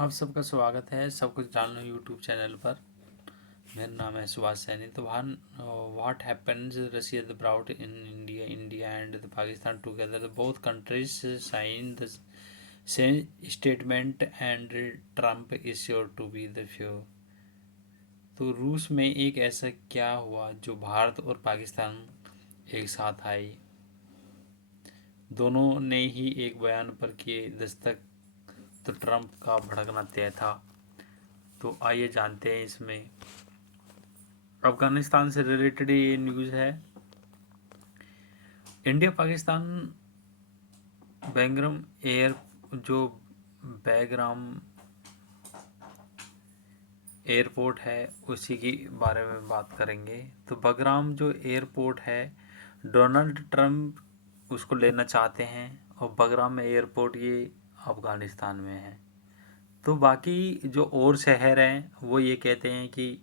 आप सबका स्वागत है सब कुछ जानना यूट्यूब चैनल पर। मेरा नाम है सुभाष सैनी। तो what happens Russia the brought in India and the Pakistan together both countries sign the same statement and Trump is sure to be the fuhrer. तो रूस में एक ऐसा क्या हुआ जो भारत और पाकिस्तान एक साथ आए। दोनों ने ही एक बयान पर किए दस्तक, तो ट्रम्प का भड़कना तय था। तो आइए जानते हैं इसमें। अफगानिस्तान से रिलेटेड ये न्यूज़ है। इंडिया पाकिस्तान बैग्राम एयर जो बैग्राम एयरपोर्ट है उसी के बारे में बात करेंगे। तो बगराम जो एयरपोर्ट है, डोनाल्ड ट्रम्प उसको लेना चाहते हैं और बगराम एयरपोर्ट ये अफगानिस्तान में है। तो बाकी जो और शहर हैं वो ये कहते हैं कि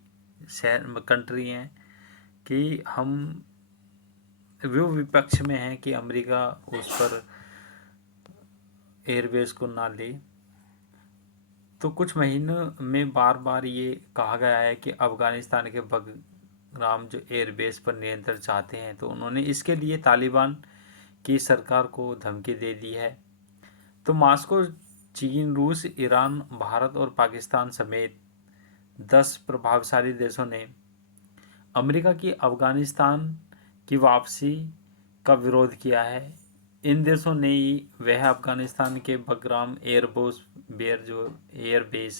शहर कंट्री हैं कि हम वो विपक्ष में हैं कि अमेरिका उस पर एयरबेस को ना ले। तो कुछ महीनों में बार बार ये कहा गया है कि अफगानिस्तान के बगराम जो एयरबेस पर नियंत्रण चाहते हैं, तो उन्होंने इसके लिए तालिबान की सरकार को धमकी दे दी है। तो मॉस्को, चीन, रूस, ईरान, भारत और पाकिस्तान समेत 10 प्रभावशाली देशों ने अमेरिका की अफगानिस्तान की वापसी का विरोध किया है। इन देशों ने वह अफगानिस्तान के बगराम एयरबेस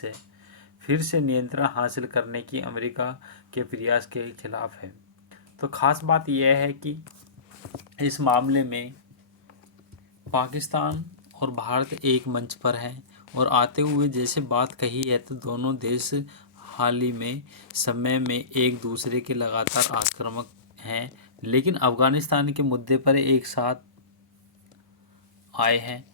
है फिर से नियंत्रण हासिल करने की अमेरिका के प्रयास के खिलाफ है। तो खास बात यह है कि इस मामले में पाकिस्तान और भारत एक मंच पर हैं और आते हुए जैसे बात कही है, तो दोनों देश हाल ही में समय में एक दूसरे के लगातार आक्रामक हैं, लेकिन अफगानिस्तान के मुद्दे पर एक साथ आए हैं।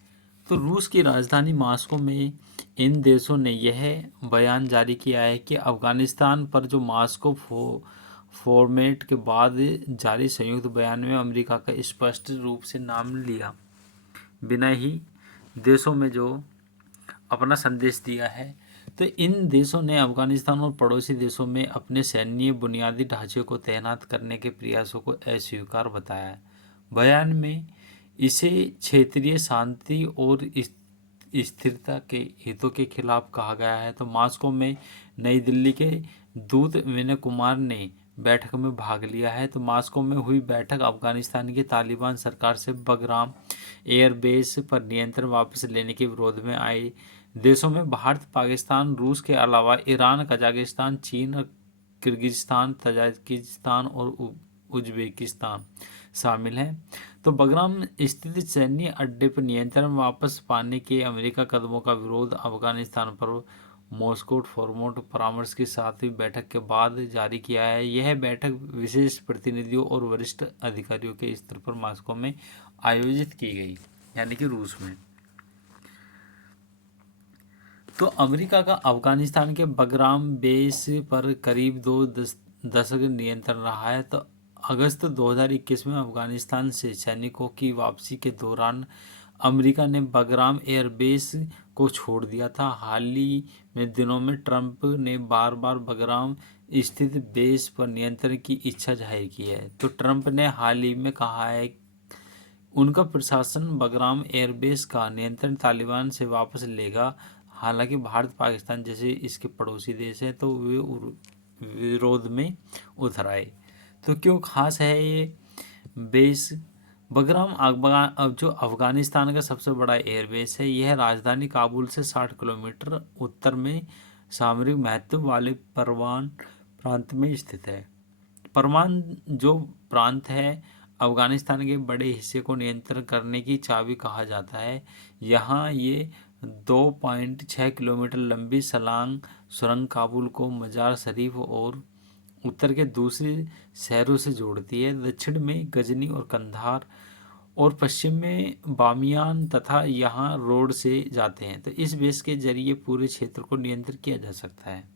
तो रूस की राजधानी मॉस्को में इन देशों ने यह बयान जारी किया है कि अफगानिस्तान पर जो मॉस्को फॉर्मेट के बाद जारी संयुक्त बयान में अमेरिका का स्पष्ट रूप से नाम लिया बिना ही देशों में जो अपना संदेश दिया है। तो इन देशों ने अफगानिस्तान और पड़ोसी देशों में अपने सैन्य बुनियादी ढांचे को तैनात करने के प्रयासों को अस्वीकार बताया है। बयान में इसे क्षेत्रीय शांति और स्थिरता के हितों के खिलाफ कहा गया है। तो मॉस्को में नई दिल्ली के दूत विनय कुमार ने बैठक में भाग लिया है। तो मॉस्को में हुई बैठक अफगानिस्तान की तालिबान सरकार से बगराम एयरबेस पर नियंत्रण वापस लेने के विरोध में आए देशों में भारत, पाकिस्तान, रूस के अलावा ईरान, कजाकिस्तान, चीन, किर्गिस्तान, तजाकिस्तान और उज्बेकिस्तान शामिल हैं। तो बगराम स्थित सैन्य अड्डे पर नियंत्रण वापस पाने के अमेरिका कदमों का विरोध अफगानिस्तान पर मॉस्को फॉर्मेट परामर्श के साथ हुई बैठक के बाद जारी किया है। यह बैठक विशेष प्रतिनिधियों और वरिष्ठ अधिकारियों के स्तर पर मॉस्को में आयोजित की गई, यानी कि रूस में। तो अमेरिका का अफगानिस्तान के बगराम बेस पर करीब 2 दशक नियंत्रण रहा है। तो अगस्त 2021 में अफगानिस्तान से सैनिकों की वापसी के दौरान अमेरिका ने बगराम एयरबेस को छोड़ दिया था। हाल ही में दिनों में ट्रंप ने बार बार बगराम स्थित बेस पर नियंत्रण की इच्छा जाहिर की है। तो ट्रंप ने हाल ही में कहा है उनका प्रशासन बगराम एयरबेस का नियंत्रण तालिबान से वापस लेगा। हालांकि भारत, पाकिस्तान जैसे इसके पड़ोसी देश हैं तो वे विरोध में उतर आए। तो क्यों खास है ये बेस? बगराम जो अफगानिस्तान का सबसे बड़ा एयरबेस है, यह राजधानी काबुल से 60 किलोमीटर उत्तर में सामरिक महत्व वाले परवान प्रांत में स्थित है। परवान जो प्रांत है अफगानिस्तान के बड़े हिस्से को नियंत्रित करने की चाबी कहा जाता है। यहाँ ये 2.6 किलोमीटर लंबी सलांग सुरंग काबुल को मजार शरीफ और उत्तर के दूसरे शहरों से जोड़ती है। दक्षिण में गजनी और कंधार और पश्चिम में बामियान तथा यहाँ रोड से जाते हैं। तो इस बेस के जरिए पूरे क्षेत्र को नियंत्रित किया जा सकता है।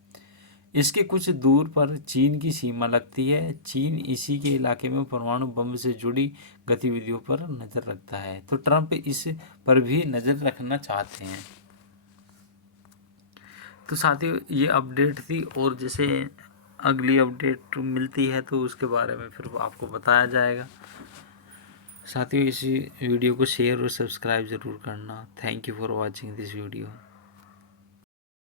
इसके कुछ दूर पर चीन की सीमा लगती है। चीन इसी के इलाके में परमाणु बम से जुड़ी गतिविधियों पर नज़र रखता है। तो ट्रंप इस पर भी नज़र रखना चाहते हैं। तो साथियों ये अपडेट थी, और जैसे अगली अपडेट मिलती है तो उसके बारे में फिर आपको बताया जाएगा। साथियों इस वीडियो को शेयर और सब्सक्राइब ज़रूर करना। Thank you for watching this video.